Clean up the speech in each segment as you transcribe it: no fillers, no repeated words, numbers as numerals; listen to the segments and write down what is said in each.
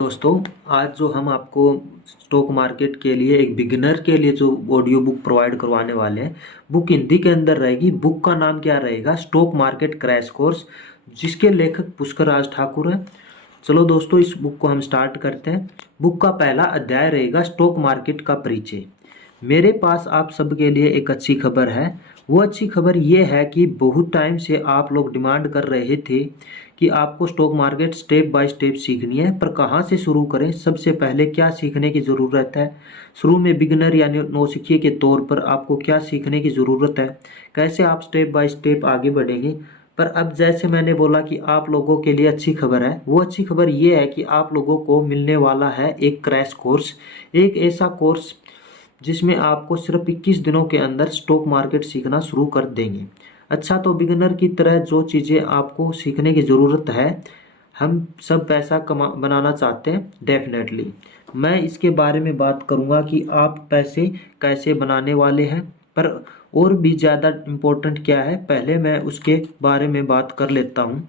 दोस्तों, आज जो हम आपको स्टॉक मार्केट के लिए एक बिगिनर के लिए जो ऑडियो बुक प्रोवाइड करवाने वाले हैं, बुक हिंदी के अंदर रहेगी। बुक का नाम क्या रहेगा? स्टॉक मार्केट क्रैश कोर्स, जिसके लेखक पुष्कर राज ठाकुर हैं। चलो दोस्तों, इस बुक को हम स्टार्ट करते हैं। बुक का पहला अध्याय रहेगा स्टॉक मार्केट का परिचय। मेरे पास आप सबके लिए एक अच्छी खबर है। वो अच्छी खबर ये है कि बहुत टाइम से आप लोग डिमांड कर रहे थे कि आपको stock market step by step सीखनी है, पर कहाँ से शुरू करें? सबसे पहले क्या सीखने की ज़रूरत है? शुरू में बिगिनर यानी नौसिखिए के तौर पर आपको क्या सीखने की ज़रूरत है? कैसे आप स्टेप बाय स्टेप आगे बढ़ेंगे? पर अब जैसे मैंने बोला कि आप लोगों के लिए अच्छी खबर है, वो अच्छी खबर ये है कि आप लोगों को मिलने वाला है एक क्रैश कोर्स, एक ऐसा कोर्स जिसमें आपको सिर्फ 21 दिनों के अंदर स्टॉक मार्केट सीखना शुरू कर देंगे। अच्छा, तो बिगिनर की तरह जो चीज़ें आपको सीखने की ज़रूरत है, हम सब पैसा बनाना चाहते हैं डेफिनेटली। मैं इसके बारे में बात करूंगा कि आप पैसे कैसे बनाने वाले हैं, पर और भी ज़्यादा इम्पोर्टेंट क्या है, पहले मैं उसके बारे में बात कर लेता हूँ।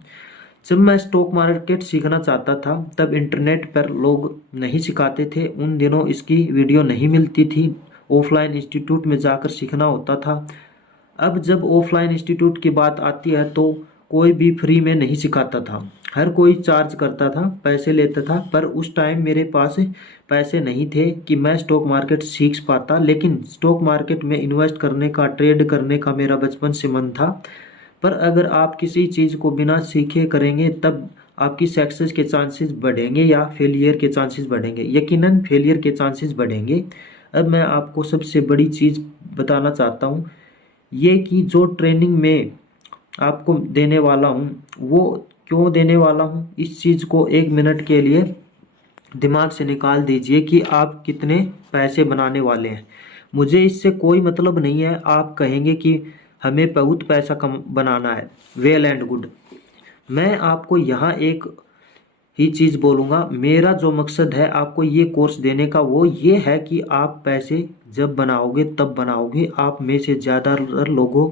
जब मैं स्टॉक मार्केट सीखना चाहता था तब इंटरनेट पर लोग नहीं सिखाते थे। उन दिनों इसकी वीडियो नहीं मिलती थी, ऑफलाइन इंस्टीट्यूट में जाकर सीखना होता था। अब जब ऑफलाइन इंस्टीट्यूट की बात आती है तो कोई भी फ्री में नहीं सिखाता था, हर कोई चार्ज करता था, पैसे लेता था। पर उस टाइम मेरे पास पैसे नहीं थे कि मैं स्टॉक मार्केट सीख पाता, लेकिन स्टॉक मार्केट में इन्वेस्ट करने का, ट्रेड करने का मेरा बचपन से मन था। पर अगर आप किसी चीज़ को बिना सीखे करेंगे तब आपकी सक्सेस के चांसेस बढ़ेंगे या फेलियर के चांसेस बढ़ेंगे? यकीनन फेलियर के चांसेस बढ़ेंगे। अब मैं आपको सबसे बड़ी चीज़ बताना चाहता हूँ, ये कि जो ट्रेनिंग में आपको देने वाला हूँ वो क्यों देने वाला हूँ, इस चीज़ को 1 मिनट के लिए दिमाग से निकाल दीजिए कि आप कितने पैसे बनाने वाले हैं। मुझे इससे कोई मतलब नहीं है आप कहेंगे कि हमें बहुत पैसा कम बनाना है, वेल एंड गुड। मैं आपको यहाँ एक ही चीज़ बोलूँगा, मेरा जो मकसद है आपको ये कोर्स देने का वो ये है कि आप पैसे जब बनाओगे तब बनाओगे। आप में से ज़्यादातर लोगों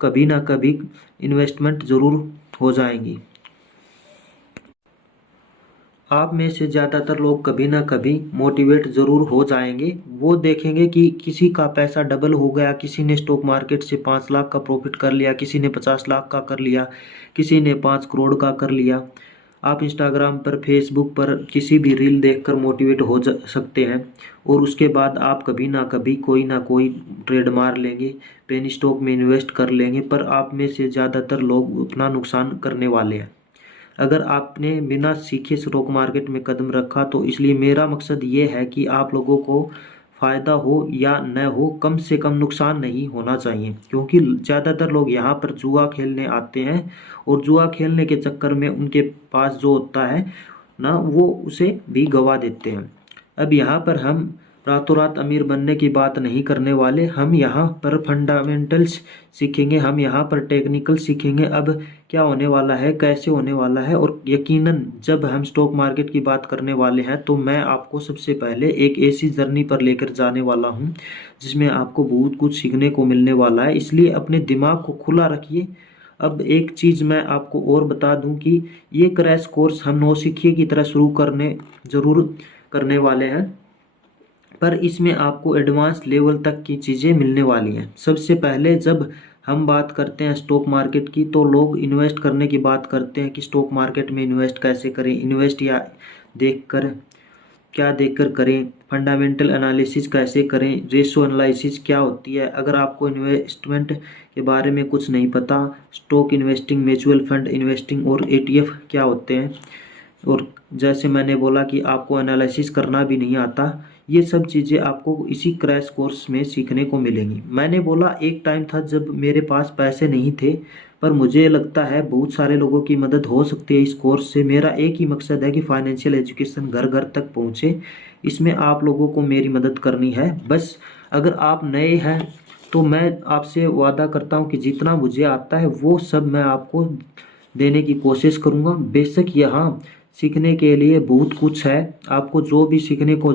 कभी ना कभी इन्वेस्टमेंट ज़रूर हो जाएंगी। आप में से ज़्यादातर लोग कभी ना कभी मोटिवेट ज़रूर हो जाएंगे। वो देखेंगे कि किसी का पैसा डबल हो गया, किसी ने स्टॉक मार्केट से 5 लाख का प्रॉफिट कर लिया, किसी ने 50 लाख का कर लिया, किसी ने 5 करोड़ का कर लिया। आप इंस्टाग्राम पर, फेसबुक पर किसी भी रील देखकर मोटिवेट हो सकते हैं और उसके बाद आप कभी ना कभी कोई ना कोई ट्रेड मार लेंगे, पेनी स्टॉक में इन्वेस्ट कर लेंगे। पर आप में से ज़्यादातर लोग अपना नुकसान करने वाले हैं अगर आपने बिना सीखे स्टॉक मार्केट में कदम रखा। तो इसलिए मेरा मकसद ये है कि आप लोगों को फ़ायदा हो या न हो, कम से कम नुकसान नहीं होना चाहिए, क्योंकि ज़्यादातर लोग यहाँ पर जुआ खेलने आते हैं और जुआ खेलने के चक्कर में उनके पास जो होता है ना, वो उसे भी गवा देते हैं। अब यहाँ पर हम रातों रात अमीर बनने की बात नहीं करने वाले, हम यहाँ पर फंडामेंटल्स सीखेंगे, हम यहाँ पर टेक्निकल सीखेंगे। अब क्या होने वाला है, कैसे होने वाला है, और यकीनन जब हम स्टॉक मार्केट की बात करने वाले हैं तो मैं आपको सबसे पहले एक ऐसी जर्नी पर लेकर जाने वाला हूँ जिसमें आपको बहुत कुछ सीखने को मिलने वाला है। इसलिए अपने दिमाग को खुला रखिए। अब एक चीज़ मैं आपको और बता दूं कि ये क्रैश कोर्स हम नौसिखिए की तरह शुरू ज़रूर करने वाले हैं, पर इसमें आपको एडवांस लेवल तक की चीज़ें मिलने वाली हैं। सबसे पहले जब हम बात करते हैं स्टॉक मार्केट की तो लोग इन्वेस्ट करने की बात करते हैं कि स्टॉक मार्केट में इन्वेस्ट कैसे करें, इन्वेस्ट या देखकर क्या देखकर करें, फंडामेंटल एनालिसिस कैसे करें, रेशो एनालिसिस क्या होती है। अगर आपको इन्वेस्टमेंट के बारे में कुछ नहीं पता, stock investing, mutual fund investing और ETF क्या होते हैं, और जैसे मैंने बोला कि आपको एनालिसिस करना भी नहीं आता, ये सब चीज़ें आपको इसी क्रैश कोर्स में सीखने को मिलेंगी। मैंने बोला एक टाइम था जब मेरे पास पैसे नहीं थे, पर मुझे लगता है बहुत सारे लोगों की मदद हो सकती है इस कोर्स से। मेरा एक ही मकसद है कि फाइनेंशियल एजुकेशन घर घर तक पहुंचे। इसमें आप लोगों को मेरी मदद करनी है बस। अगर आप नए हैं तो मैं आपसे वादा करता हूं कि जितना मुझे आता है वो सब मैं आपको देने की कोशिश करूंगा। बेशक यहाँ सीखने के लिए बहुत कुछ है, आपको जो भी सीखने को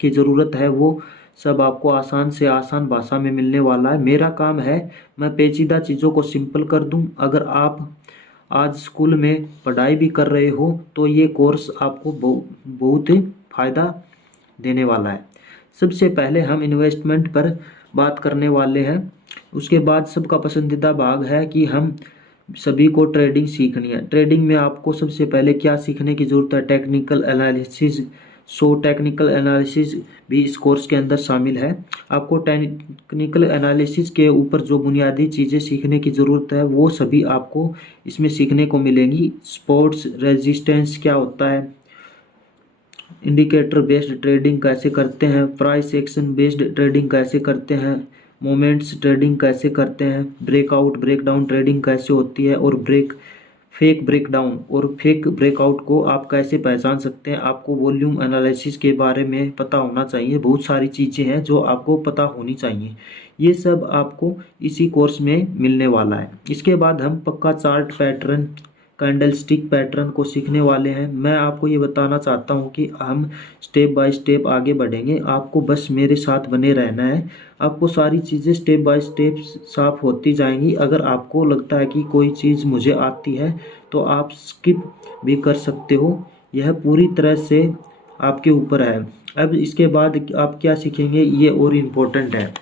की ज़रूरत है वो सब आपको आसान से आसान भाषा में मिलने वाला है। मेरा काम है मैं पेचीदा चीज़ों को सिंपल कर दूं। अगर आप आज स्कूल में पढ़ाई भी कर रहे हो तो ये कोर्स आपको बहुत ही फ़ायदा देने वाला है। सबसे पहले हम इन्वेस्टमेंट पर बात करने वाले हैं। उसके बाद सबका पसंदीदा भाग है कि हम सभी को ट्रेडिंग सीखनी है। ट्रेडिंग में आपको सबसे पहले क्या सीखने की ज़रूरत है? Technical analysis. टेक्निकल एनालिसिस भी इस कोर्स के अंदर शामिल है। आपको टेक्निकल एनालिसिस के ऊपर जो बुनियादी चीज़ें सीखने की ज़रूरत है वो सभी आपको इसमें सीखने को मिलेंगी। स्पोर्ट्स रेजिस्टेंस क्या होता है, इंडिकेटर बेस्ड ट्रेडिंग कैसे करते हैं, प्राइस एक्शन बेस्ड ट्रेडिंग कैसे करते हैं, मोमेंट्स ट्रेडिंग कैसे करते हैं, ब्रेकआउट ब्रेकडाउन ट्रेडिंग कैसे होती है, और फेक ब्रेकडाउन और फेक ब्रेकआउट को आप कैसे पहचान सकते हैं। आपको वॉल्यूम एनालिसिस के बारे में पता होना चाहिए। बहुत सारी चीज़ें हैं जो आपको पता होनी चाहिए। ये सब आपको इसी कोर्स में मिलने वाला है। इसके बाद हम पक्का चार्ट पैटर्न, कैंडलस्टिक पैटर्न को सीखने वाले हैं। मैं आपको ये बताना चाहता हूँ कि हम स्टेप बाय स्टेप आगे बढ़ेंगे। आपको बस मेरे साथ बने रहना है। आपको सारी चीज़ें स्टेप बाय स्टेप साफ होती जाएंगी। अगर आपको लगता है कि कोई चीज़ मुझे आती है तो आप स्किप भी कर सकते हो। यह पूरी तरह से आपके ऊपर है। अब इसके बाद आप क्या सीखेंगे ये और इम्पोर्टेंट है।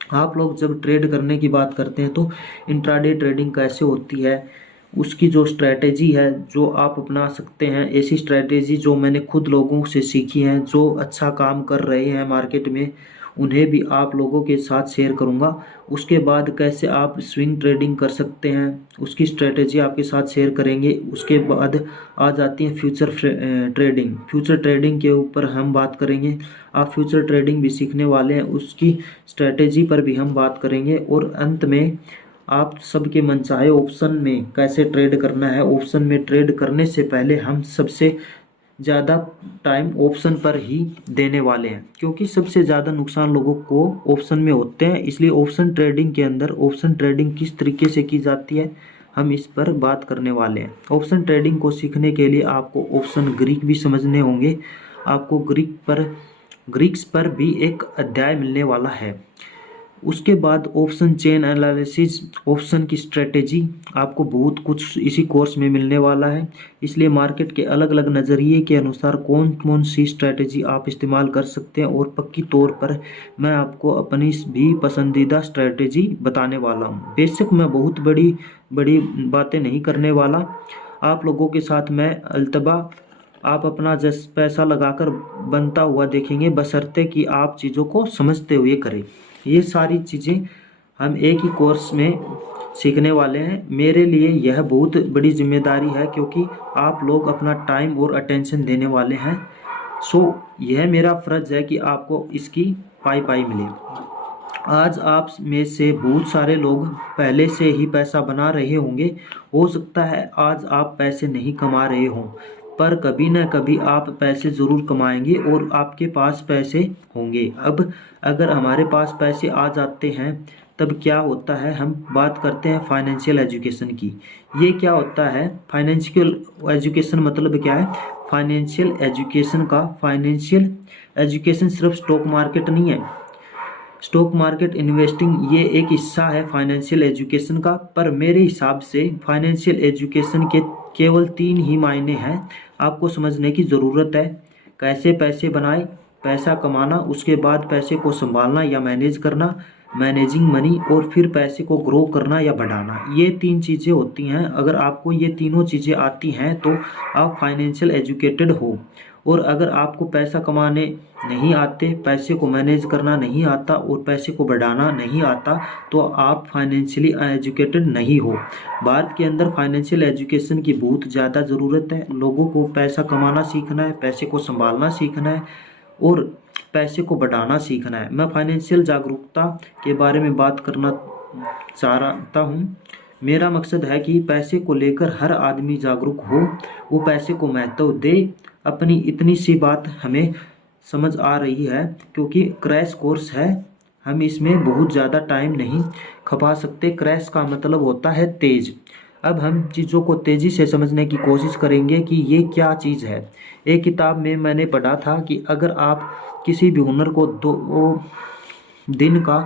आप लोग जब ट्रेड करने की बात करते हैं तो इंट्राडे ट्रेडिंग कैसे होती है, उसकी जो स्ट्रैटेजी है जो आप अपना सकते हैं। ऐसी स्ट्रैटेजी जो मैंने खुद लोगों से सीखी हैं जो अच्छा काम कर रहे हैं मार्केट में, उन्हें भी आप लोगों के साथ शेयर करूंगा। उसके बाद कैसे आप स्विंग ट्रेडिंग कर सकते हैं उसकी स्ट्रैटेजी आपके साथ शेयर करेंगे। उसके बाद आ जाती है फ्यूचर ट्रेडिंग। फ्यूचर ट्रेडिंग के ऊपर हम बात करेंगे। आप फ्यूचर ट्रेडिंग भी सीखने वाले हैं, उसकी स्ट्रैटेजी पर भी हम बात करेंगे। और अंत में आप सबके मनचाहे ऑप्शन में कैसे ट्रेड करना है। ऑप्शन में ट्रेड करने से पहले हम सबसे ज़्यादा टाइम ऑप्शन पर ही देने वाले हैं, क्योंकि सबसे ज़्यादा नुकसान लोगों को ऑप्शन में होते हैं। इसलिए ऑप्शन ट्रेडिंग के अंदर ऑप्शन ट्रेडिंग किस तरीके से की जाती है हम इस पर बात करने वाले हैं। ऑप्शन ट्रेडिंग को सीखने के लिए आपको ऑप्शन ग्रीक भी समझने होंगे। आपको ग्रीक्स पर भी एक अध्याय मिलने वाला है। उसके बाद ऑप्शन चेन एनालिसिस, ऑप्शन की स्ट्रेटेजी, आपको बहुत कुछ इसी कोर्स में मिलने वाला है। इसलिए मार्केट के अलग अलग नज़रिए के अनुसार कौन कौन सी स्ट्रेटेजी आप इस्तेमाल कर सकते हैं, और पक्की तौर पर मैं आपको अपनी भी पसंदीदा स्ट्रेटेजी बताने वाला हूँ। बेशक मैं बहुत बड़ी बड़ी बातें नहीं करने वाला। आप लोगों के साथ मैं अल्तबा आप अपना पैसा लगाकर बनता हुआ देखेंगे, बशर्ते कि आप चीज़ों को समझते हुए करें। ये सारी चीज़ें हम एक ही कोर्स में सीखने वाले हैं। मेरे लिए यह बहुत बड़ी जिम्मेदारी है क्योंकि आप लोग अपना टाइम और अटेंशन देने वाले हैं। यह मेरा फ़र्ज़ है कि आपको इसकी पाई मिले। आज आप में से बहुत सारे लोग पहले से ही पैसा बना रहे होंगे। हो सकता है आज आप पैसे नहीं कमा रहे हों, पर कभी न कभी आप पैसे ज़रूर कमाएंगे और आपके पास पैसे होंगे। अब अगर हमारे पास पैसे आ जाते हैं तब क्या होता है, हम बात करते हैं फाइनेंशियल एजुकेशन की। ये क्या होता है फाइनेंशियल एजुकेशन, मतलब क्या है फाइनेंशियल एजुकेशन का? फाइनेंशियल एजुकेशन सिर्फ स्टॉक मार्केट नहीं है। स्टॉक मार्केट इन्वेस्टिंग ये एक हिस्सा है फाइनेंशियल एजुकेशन का, पर मेरे हिसाब से फाइनेंशियल एजुकेशन के केवल 3 ही मायने हैं आपको समझने की ज़रूरत है। कैसे पैसे बनाए, पैसा कमाना, उसके बाद पैसे को संभालना या मैनेज करना, मैनेजिंग मनी, और फिर पैसे को ग्रो करना या बढ़ाना। ये 3 चीज़ें होती हैं। अगर आपको ये तीनों चीज़ें आती हैं तो आप फाइनेंशियल एजुकेटेड हो। और अगर आपको पैसा कमाने नहीं आते, पैसे को मैनेज करना नहीं आता और पैसे को बढ़ाना नहीं आता, तो आप फाइनेंशियली एजुकेटेड नहीं हो। भारत के अंदर फाइनेंशियल एजुकेशन की बहुत ज़्यादा ज़रूरत है। लोगों को पैसा कमाना सीखना है, पैसे को संभालना सीखना है और पैसे को बढ़ाना सीखना है। मैं फाइनेंशियल जागरूकता के बारे में बात करना चाहता हूँ। मेरा मकसद है कि पैसे को लेकर हर आदमी जागरूक हो, वो पैसे को महत्व दे। अपनी इतनी सी बात हमें समझ आ रही है क्योंकि क्रैश कोर्स है, हम इसमें बहुत ज़्यादा टाइम नहीं खपा सकते। क्रैश का मतलब होता है तेज। अब हम चीज़ों को तेज़ी से समझने की कोशिश करेंगे कि ये क्या चीज़ है। एक किताब में मैंने पढ़ा था कि अगर आप किसी भी हुनर को 2 दिन का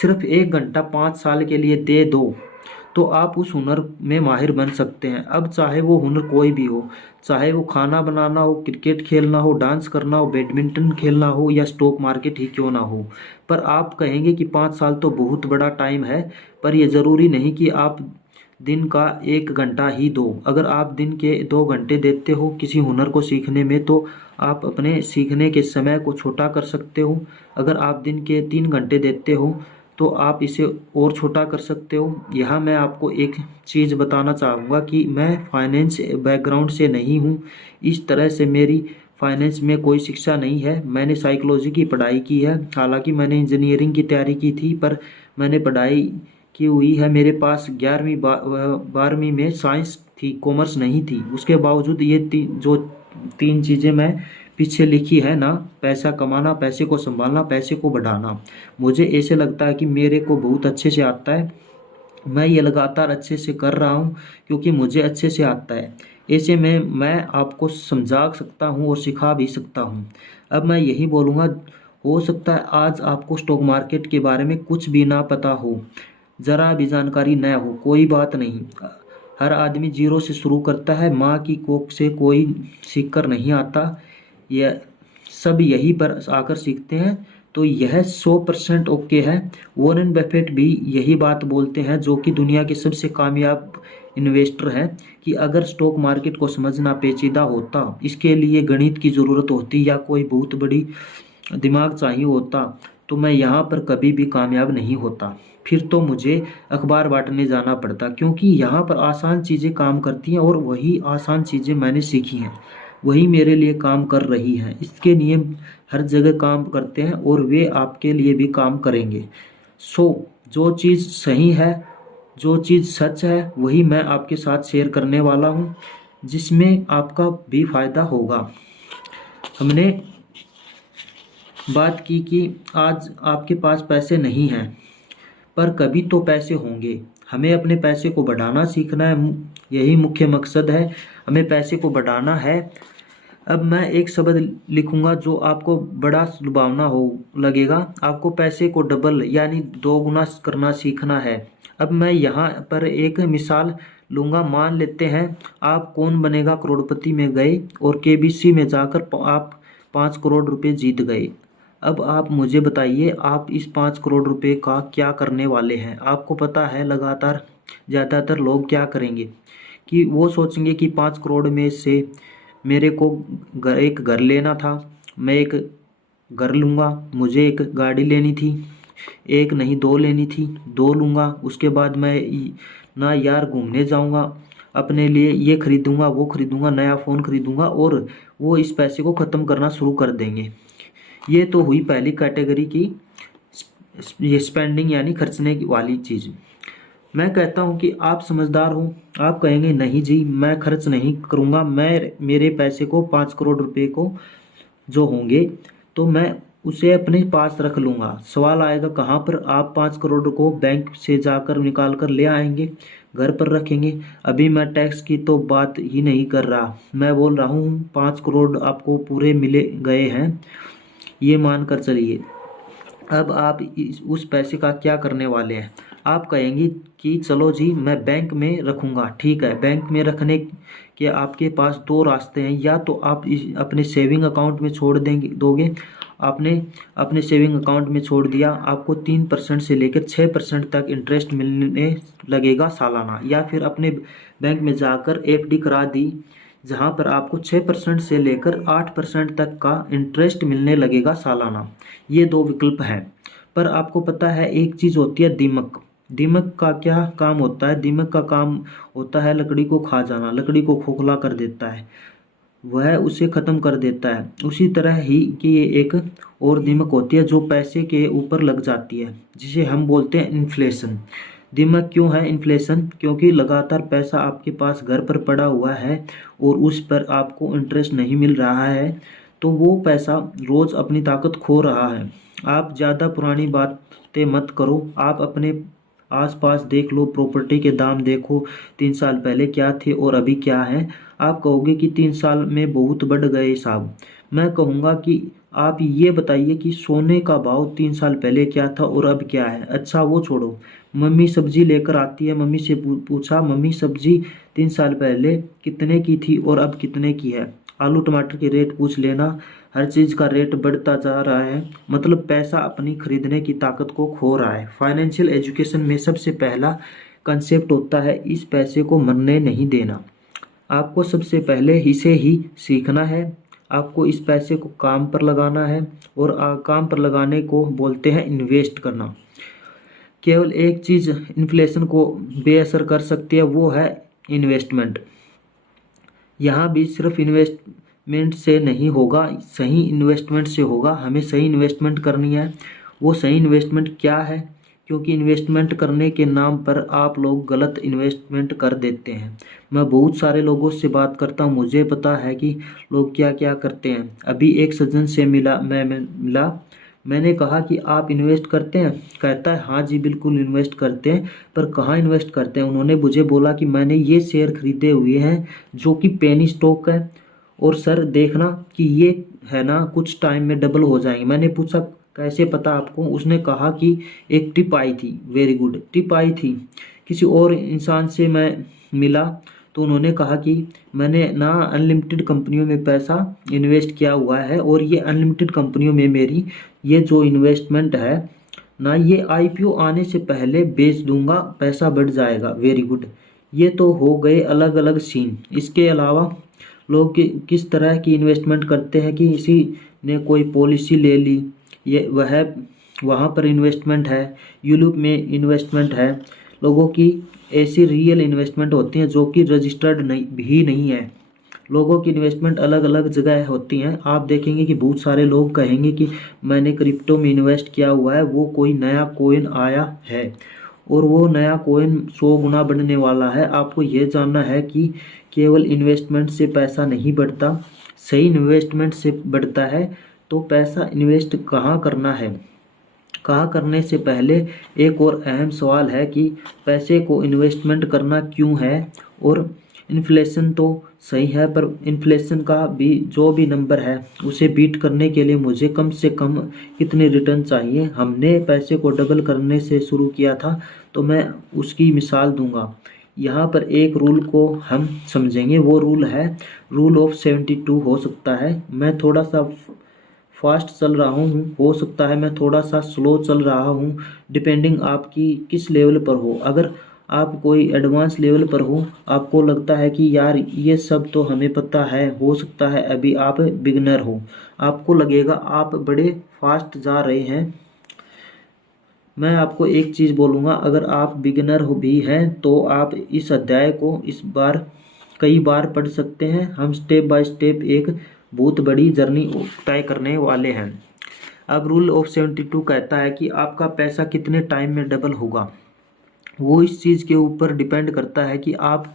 सिर्फ 1 घंटा 5 साल के लिए दे दो तो आप उस हुनर में माहिर बन सकते हैं। अब चाहे वो हुनर कोई भी हो, चाहे वो खाना बनाना हो, क्रिकेट खेलना हो, डांस करना हो, बैडमिंटन खेलना हो या स्टॉक मार्केट ही क्यों ना हो। पर आप कहेंगे कि 5 साल तो बहुत बड़ा टाइम है, पर यह ज़रूरी नहीं कि आप दिन का 1 घंटा ही दो। अगर आप दिन के 2 घंटे देते हो किसी हुनर को सीखने में, तो आप अपने सीखने के समय को छोटा कर सकते हो। अगर आप दिन के 3 घंटे देते हो तो आप इसे और छोटा कर सकते हो। यहाँ मैं आपको एक चीज़ बताना चाहूँगा कि मैं फाइनेंस बैकग्राउंड से नहीं हूँ। इस तरह से मेरी फाइनेंस में कोई शिक्षा नहीं है। मैंने साइकोलॉजी की पढ़ाई की है, हालांकि मैंने इंजीनियरिंग की तैयारी की थी, पर मैंने पढ़ाई की हुई है। मेरे पास 12वीं में साइंस थी, कॉमर्स नहीं थी। उसके बावजूद ये जो 3 चीज़ें मैं पीछे लिखी है ना, पैसा कमाना, पैसे को संभालना, पैसे को बढ़ाना, मुझे ऐसे लगता है कि मेरे को बहुत अच्छे से आता है। मैं ये लगातार अच्छे से कर रहा हूँ क्योंकि मुझे अच्छे से आता है। ऐसे में मैं आपको समझा सकता हूँ और सिखा भी सकता हूँ। अब मैं यही बोलूँगा, हो सकता है आज आपको स्टॉक मार्केट के बारे में कुछ भी ना पता हो, ज़रा भी जानकारी न हो, कोई बात नहीं। हर आदमी जीरो से शुरू करता है, माँ की कोख से कोई सीख कर नहीं आता। यह सब यहीं पर आकर सीखते हैं। तो यह 100% ओके है। वॉरेन बफेट भी यही बात बोलते हैं, जो कि दुनिया के सबसे कामयाब इन्वेस्टर हैं, कि अगर स्टॉक मार्केट को समझना पेचीदा होता, इसके लिए गणित की ज़रूरत होती या कोई बहुत बड़ी दिमाग चाहिए होता, तो मैं यहाँ पर कभी भी कामयाब नहीं होता। फिर तो मुझे अखबार बांटने जाना पड़ता, क्योंकि यहाँ पर आसान चीज़ें काम करती हैं और वही आसान चीज़ें मैंने सीखी हैं, वही मेरे लिए काम कर रही हैं। इसके नियम हर जगह काम करते हैं और वे आपके लिए भी काम करेंगे। सो जो चीज़ सही है, जो चीज़ सच है, वही मैं आपके साथ शेयर करने वाला हूँ, जिसमें आपका भी फायदा होगा। हमने बात की कि आज आपके पास पैसे नहीं हैं, पर कभी तो पैसे होंगे। हमें अपने पैसे को बढ़ाना सीखना है, यही मुख्य मकसद है। हमें पैसे को बढ़ाना है। अब मैं एक शब्द लिखूंगा जो आपको बड़ा लुभावना हो लगेगा। आपको पैसे को डबल यानी 2 गुना करना सीखना है। अब मैं यहाँ पर एक मिसाल लूँगा। मान लेते हैं आप कौन बनेगा करोड़पति में गए और केबीसी में जाकर आप 5 करोड़ रुपए जीत गए। अब आप मुझे बताइए, आप इस 5 करोड़ रुपए का क्या करने वाले हैं। आपको पता है लगातार ज़्यादातर लोग क्या करेंगे कि वो सोचेंगे कि 5 करोड़ में से मेरे को एक घर लेना था, मैं एक घर लूँगा, मुझे एक गाड़ी लेनी थी, एक नहीं 2 लेनी थी, 2 लूँगा। उसके बाद मैं ना यार घूमने जाऊँगा, अपने लिए ये खरीदूँगा, वो खरीदूँगा, नया फ़ोन खरीदूँगा, और वो इस पैसे को ख़त्म करना शुरू कर देंगे। ये तो हुई पहली कैटेगरी की, ये स्पेंडिंग यानी खर्चने वाली चीज़। मैं कहता हूँ कि आप समझदार हो, आप कहेंगे नहीं जी मैं खर्च नहीं करूँगा, मैं मेरे पैसे को 5 करोड़ रुपए को जो होंगे तो मैं उसे अपने पास रख लूँगा। सवाल आएगा कहाँ पर। आप 5 करोड़ को बैंक से जाकर निकाल कर ले आएंगे, घर पर रखेंगे। अभी मैं टैक्स की तो बात ही नहीं कर रहा, मैं बोल रहा हूँ 5 करोड़ आपको पूरे मिले गए हैं, ये मान कर चलिए। अब आप उस पैसे का क्या करने वाले हैं। आप कहेंगे कि चलो जी मैं बैंक में रखूँगा। ठीक है, बैंक में रखने के आपके पास 2 रास्ते हैं। या तो आप अपने सेविंग अकाउंट में छोड़ दोगे। आपने अपने सेविंग अकाउंट में छोड़ दिया, आपको 3% से लेकर 6% तक इंटरेस्ट मिलने लगेगा सालाना। या फिर अपने बैंक में जाकर एफडी करा दी, जहाँ पर आपको 6% से लेकर 8% तक का इंटरेस्ट मिलने लगेगा सालाना। ये 2 विकल्प हैं। पर आपको पता है एक चीज़ होती है दीमक। दीमक का क्या काम होता है। दीमक का काम होता है लकड़ी को खा जाना, लकड़ी को खोखला कर देता है, वह उसे ख़त्म कर देता है। उसी तरह ही कि ये एक और दीमक होती है जो पैसे के ऊपर लग जाती है, जिसे हम बोलते हैं इन्फ्लेशन। दीमक क्यों है इन्फ्लेशन? क्योंकि लगातार पैसा आपके पास घर पर पड़ा हुआ है और उस पर आपको इंटरेस्ट नहीं मिल रहा है, तो वो पैसा रोज़ अपनी ताकत खो रहा है। आप ज़्यादा पुरानी बातें मत करो, आप अपने आसपास देख लो, प्रॉपर्टी के दाम देखो 3 साल पहले क्या थे और अभी क्या है। आप कहोगे कि 3 साल में बहुत बढ़ गए साहब, मैं कहूँगा कि आप ये बताइए कि सोने का भाव 3 साल पहले क्या था और अब क्या है। अच्छा वो छोड़ो, मम्मी सब्जी लेकर आती है, मम्मी से पूछा मम्मी सब्जी 3 साल पहले कितने की थी और अब कितने की है। आलू टमाटर के रेट पूछ लेना, हर चीज़ का रेट बढ़ता जा रहा है, मतलब पैसा अपनी खरीदने की ताकत को खो रहा है। फाइनेंशियल एजुकेशन में सबसे पहला कंसेप्ट होता है इस पैसे को मरने नहीं देना। आपको सबसे पहले इसे ही सीखना है। आपको इस पैसे को काम पर लगाना है और काम पर लगाने को बोलते हैं इन्वेस्ट करना। केवल एक चीज़ इन्फ्लेशन को बेअसर कर सकती है, वो है इन्वेस्टमेंट। यहाँ भी सिर्फ इन्वेस्टमेंट से नहीं होगा, सही इन्वेस्टमेंट से होगा। हमें सही इन्वेस्टमेंट करनी है। वो सही इन्वेस्टमेंट क्या है, क्योंकि इन्वेस्टमेंट करने के नाम पर आप लोग गलत इन्वेस्टमेंट कर देते हैं। मैं बहुत सारे लोगों से बात करता हूँ, मुझे पता है कि लोग क्या क्या करते हैं। अभी एक सज्जन से मिला, मैंने कहा कि आप इन्वेस्ट करते हैं? कहता है हाँ जी बिल्कुल इन्वेस्ट करते हैं, पर कहाँ इन्वेस्ट करते हैं। उन्होंने मुझे बोला कि मैंने ये शेयर खरीदे हुए हैं जो कि पेनी स्टॉक है, और सर देखना कि ये है ना कुछ टाइम में डबल हो जाएंगे। मैंने पूछा कैसे पता आपको? उसने कहा कि एक टिप आई थी, वेरी गुड टिप आई थी। किसी और इंसान से मैं मिला तो उन्होंने कहा कि मैंने ना अनलिमिटेड कंपनियों में पैसा इन्वेस्ट किया हुआ है, और ये अनलिमिटेड कंपनियों में मेरी ये जो इन्वेस्टमेंट है ना, ये आईपीओ आने से पहले बेच दूंगा, पैसा बढ़ जाएगा। Very good. ये तो हो गए अलग अलग सीन। इसके अलावा लोग किस तरह की इन्वेस्टमेंट करते हैं कि इसी ने कोई पॉलिसी ले ली, ये वह वहाँ पर इन्वेस्टमेंट है, यूरोप में इन्वेस्टमेंट है। लोगों की ऐसी रियल इन्वेस्टमेंट होती हैं जो कि रजिस्टर्ड भी नहीं है। लोगों की इन्वेस्टमेंट अलग अलग जगह होती हैं। आप देखेंगे कि बहुत सारे लोग कहेंगे कि मैंने क्रिप्टो में इन्वेस्ट किया हुआ है, वो कोई नया कोइन आया है और वो नया कोइन 100 गुना बढ़ने वाला है। आपको ये जानना है कि केवल इन्वेस्टमेंट से पैसा नहीं बढ़ता, सही इन्वेस्टमेंट से बढ़ता है। तो पैसा इन्वेस्ट कहाँ करना है, कहाँ करने से पहले एक और अहम सवाल है कि पैसे को इन्वेस्टमेंट करना क्यों है। और इन्फ्लेशन तो सही है, पर इन्फ्लेशन का भी जो भी नंबर है उसे बीट करने के लिए मुझे कम से कम कितने रिटर्न चाहिए। हमने पैसे को डबल करने से शुरू किया था, तो मैं उसकी मिसाल दूंगा। यहाँ पर एक रूल को हम समझेंगे, वो रूल है रूल ऑफ 72। हो सकता है मैं थोड़ा सा फास्ट चल रहा हूँ, हो सकता है मैं थोड़ा सा स्लो चल रहा हूँ, डिपेंडिंग आपकी किस लेवल पर हो। अगर आप कोई एडवांस लेवल पर हो, आपको लगता है कि यार ये सब तो हमें पता है, हो सकता है अभी आप बिगनर हो, आपको लगेगा आप बड़े फास्ट जा रहे हैं। मैं आपको एक चीज़ बोलूँगा, अगर आप बिगिनर हो भी हैं तो आप इस अध्याय को इस बार कई बार पढ़ सकते हैं। हम स्टेप बाय स्टेप एक बहुत बड़ी जर्नी तय करने वाले हैं। अब रूल ऑफ 72 कहता है कि आपका पैसा कितने टाइम में डबल होगा। वो इस चीज़ के ऊपर डिपेंड करता है कि आप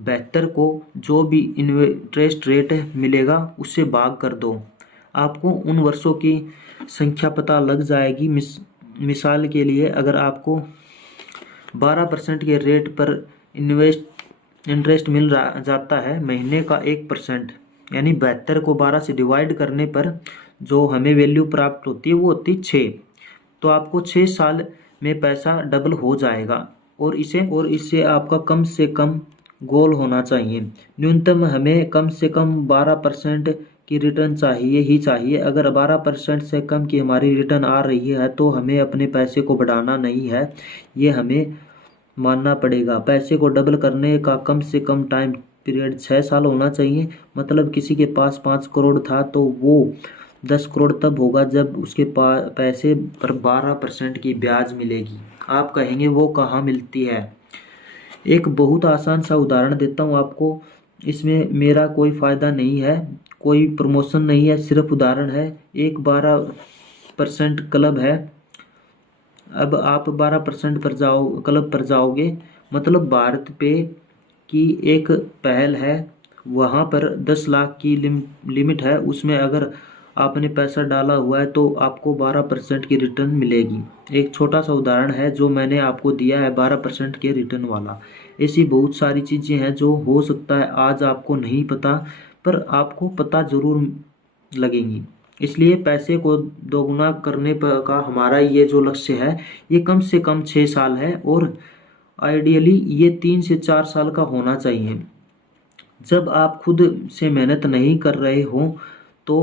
बेहतर को जो भी इंटरेस्ट रेट मिलेगा उससे भाग कर दो। आपको उन वर्षों की संख्या पता लग जाएगी। मिसाल के लिए अगर आपको 12% के रेट पर इंटरेस्ट मिल रहा जाता है महीने का 1%, यानी 72 को 12 से डिवाइड करने पर जो हमें वैल्यू प्राप्त होती है वो होती 6। तो आपको 6 साल में पैसा डबल हो जाएगा। और इससे आपका कम से कम गोल होना चाहिए। न्यूनतम हमें कम से कम 12% की रिटर्न चाहिए ही चाहिए। अगर 12% से कम की हमारी रिटर्न आ रही है तो हमें अपने पैसे को बढ़ाना नहीं है, ये हमें मानना पड़ेगा। पैसे को डबल करने का कम से कम टाइम पीरियड 6 साल होना चाहिए। मतलब किसी के पास 5 करोड़ था तो वो 10 करोड़ तब होगा जब उसके पैसे पर 12% की ब्याज मिलेगी। आप कहेंगे वो कहाँ मिलती है? एक बहुत आसान सा उदाहरण देता हूँ आपको। इसमें मेरा कोई फ़ायदा नहीं है, कोई प्रमोशन नहीं है, सिर्फ उदाहरण है। एक 12% क्लब है। अब आप 12% पर क्लब पर जाओगे, मतलब भारत पे की एक पहल है, वहाँ पर 10 लाख की लिमिट है। उसमें अगर आपने पैसा डाला हुआ है तो आपको 12% की रिटर्न मिलेगी। एक छोटा सा उदाहरण है जो मैंने आपको दिया है 12% के रिटर्न वाला। ऐसी बहुत सारी चीज़ें हैं जो हो सकता है आज आपको नहीं पता, पर आपको पता ज़रूर लगेंगी। इसलिए पैसे को दोगुना करने का हमारा ये जो लक्ष्य है ये कम से कम 6 साल है और आइडियली ये 3 से 4 साल का होना चाहिए। जब आप खुद से मेहनत नहीं कर रहे हो तो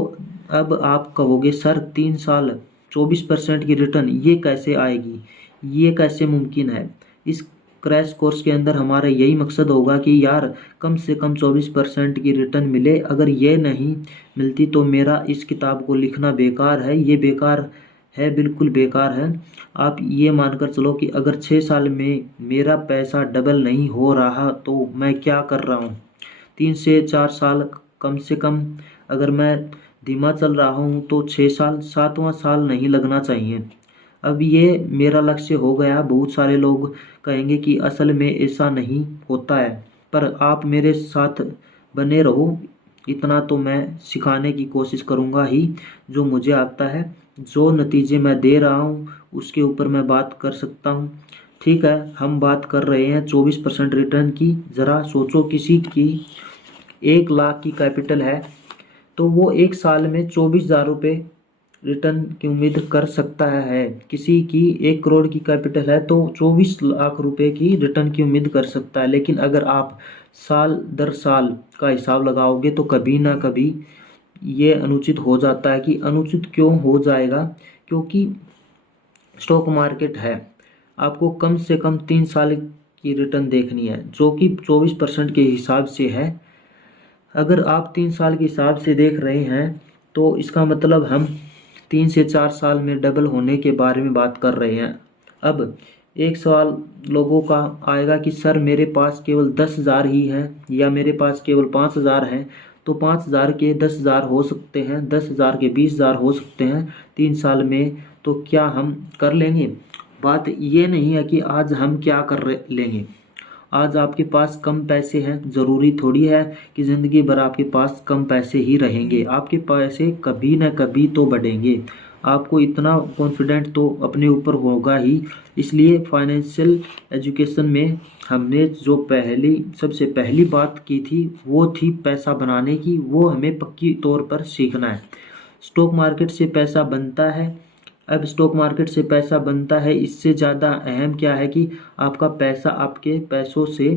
अब आप कहोगे सर 3 साल 24% की रिटर्न ये कैसे आएगी, ये कैसे मुमकिन है। इस क्रैश कोर्स के अंदर हमारा यही मकसद होगा कि यार कम से कम 24% की रिटर्न मिले। अगर ये नहीं मिलती तो मेरा इस किताब को लिखना बेकार है, ये बेकार है, बिल्कुल बेकार है। आप ये मानकर चलो कि अगर 6 साल में मेरा पैसा डबल नहीं हो रहा तो मैं क्या कर रहा हूँ। 3 से 4 साल कम से कम अगर मैं धीमा चल रहा हूँ तो 6 साल, 7वां साल नहीं लगना चाहिए। अब ये मेरा लक्ष्य हो गया। बहुत सारे लोग कहेंगे कि असल में ऐसा नहीं होता है, पर आप मेरे साथ बने रहो, इतना तो मैं सिखाने की कोशिश करूँगा ही। जो मुझे आता है, जो नतीजे मैं दे रहा हूँ उसके ऊपर मैं बात कर सकता हूँ। ठीक है, हम बात कर रहे हैं 24% रिटर्न की। ज़रा सोचो किसी की 1 लाख की कैपिटल है तो वो 1 साल में 24,000 रुपये रिटर्न की उम्मीद कर सकता है। किसी की 1 करोड़ की कैपिटल है तो 24 लाख रुपए की रिटर्न की उम्मीद कर सकता है। लेकिन अगर आप साल दर साल का हिसाब लगाओगे तो कभी ना कभी ये अनुचित हो जाता है। कि अनुचित क्यों हो जाएगा, क्योंकि स्टॉक मार्केट है, आपको कम से कम 3 साल की रिटर्न देखनी है जो कि 24% के हिसाब से है। अगर आप 3 साल के हिसाब से देख रहे हैं तो इसका मतलब हम 3 से 4 साल में डबल होने के बारे में बात कर रहे हैं। अब एक सवाल लोगों का आएगा कि सर मेरे पास केवल 10,000 ही है या मेरे पास केवल 5,000 है, तो 5,000 के 10,000 हो सकते हैं, 10,000 के 20,000 हो सकते हैं 3 साल में, तो क्या हम कर लेंगे। बात ये नहीं है कि आज हम क्या कर लेंगे। आज आपके पास कम पैसे हैं, ज़रूरी थोड़ी है कि ज़िंदगी भर आपके पास कम पैसे ही रहेंगे। आपके पैसे कभी ना कभी तो बढ़ेंगे। आपको इतना कॉन्फिडेंट तो अपने ऊपर होगा ही। इसलिए फाइनेंशियल एजुकेशन में हमने जो सबसे पहली बात की थी वो थी पैसा बनाने की। वो हमें पक्की तौर पर सीखना है। स्टॉक मार्केट से पैसा बनता है। अब स्टॉक मार्केट से पैसा बनता है, इससे ज़्यादा अहम क्या है कि आपका पैसा आपके पैसों से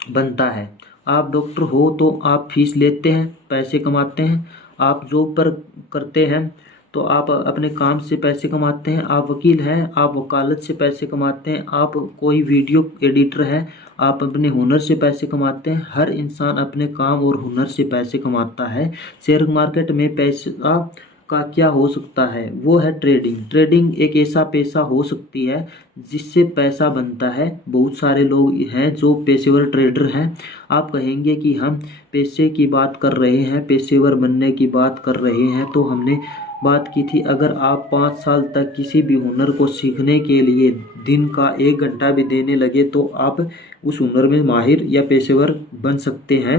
बनता है। आप डॉक्टर हो तो आप फीस लेते हैं, पैसे कमाते हैं। आप जॉब पर करते हैं तो आप अपने काम से पैसे कमाते हैं। आप वकील हैं, आप वकालत से पैसे कमाते हैं। आप कोई वीडियो एडिटर हैं, आप अपने हुनर से पैसे कमाते हैं। हर इंसान अपने काम और हुनर से पैसे कमाता है। शेयर मार्केट में पैसा का क्या हो सकता है, वो है ट्रेडिंग। ट्रेडिंग एक ऐसा पेशा हो सकती है जिससे पैसा बनता है। बहुत सारे लोग हैं जो पेशेवर ट्रेडर हैं। आप कहेंगे कि हम पैसे की बात कर रहे हैं, पेशेवर बनने की बात कर रहे हैं, तो हमने बात की थी अगर आप 5 साल तक किसी भी हुनर को सीखने के लिए दिन का 1 घंटा भी देने लगे तो आप उस हुनर में माहिर या पेशेवर बन सकते हैं।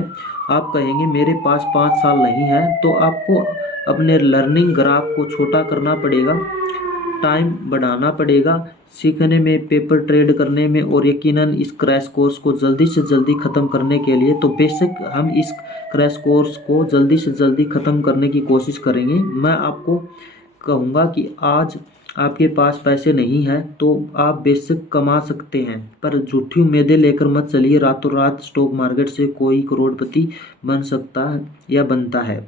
आप कहेंगे मेरे पास 5 साल नहीं है, तो आपको अपने लर्निंग ग्राफ को छोटा करना पड़ेगा, टाइम बढ़ाना पड़ेगा सीखने में, पेपर ट्रेड करने में, और यकीनन इस क्रैश कोर्स को जल्दी से जल्दी ख़त्म करने के लिए। तो बेशक हम इस क्रैश कोर्स को जल्दी से जल्दी ख़त्म करने की कोशिश करेंगे। मैं आपको कहूँगा कि आज आपके पास पैसे नहीं हैं तो आप बेशक कमा सकते हैं, पर झूठी उम्मीदें लेकर मत चलिए। रातों रात स्टॉक मार्केट से कोई करोड़पति बन सकता है या बनता है।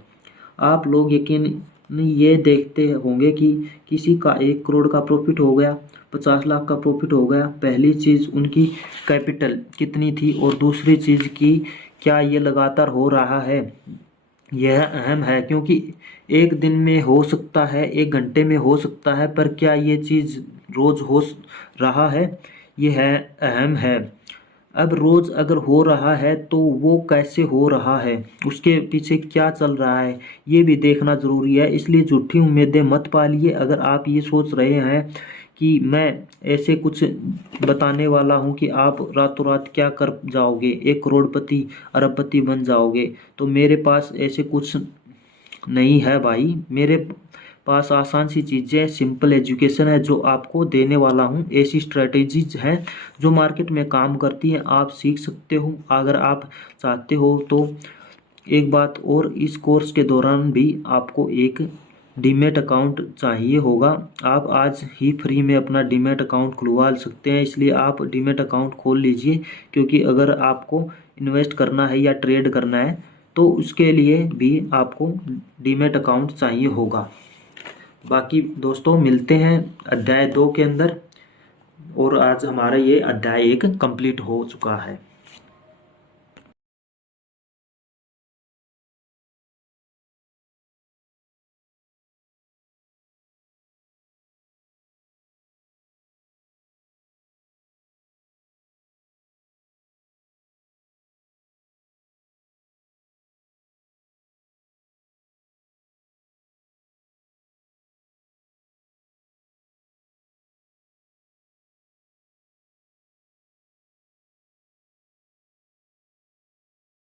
आप लोग यकीन ये देखते होंगे कि किसी का 1 करोड़ का प्रॉफिट हो गया, 50 लाख का प्रॉफिट हो गया। पहली चीज़ उनकी कैपिटल कितनी थी, और दूसरी चीज़ की क्या ये लगातार हो रहा है। यह अहम है, क्योंकि एक दिन में हो सकता है, 1 घंटे में हो सकता है, पर क्या ये चीज़ रोज़ हो रहा है, यह अहम है। अब रोज़ अगर हो रहा है तो वो कैसे हो रहा है, उसके पीछे क्या चल रहा है, ये भी देखना ज़रूरी है। इसलिए झूठी उम्मीदें मत पालिए। अगर आप ये सोच रहे हैं कि मैं ऐसे कुछ बताने वाला हूँ कि आप रातों रात क्या कर जाओगे, 1 करोड़पति अरबपति बन जाओगे, तो मेरे पास ऐसे कुछ नहीं है भाई। मेरे पास आसान सी चीज़ें, सिंपल एजुकेशन है जो आपको देने वाला हूँ। ऐसी स्ट्रेटेजीज हैं जो मार्केट में काम करती हैं, आप सीख सकते हो। अगर आप चाहते हो तो एक बात और, इस कोर्स के दौरान भी आपको एक डीमैट अकाउंट चाहिए होगा। आप आज ही फ्री में अपना डीमैट अकाउंट खुलवा सकते हैं, इसलिए आप डीमैट अकाउंट खोल लीजिए, क्योंकि अगर आपको इन्वेस्ट करना है या ट्रेड करना है तो उसके लिए भी आपको डीमैट अकाउंट चाहिए होगा। बाकी दोस्तों मिलते हैं अध्याय 2 के अंदर, और आज हमारा ये अध्याय 1 कंप्लीट हो चुका है।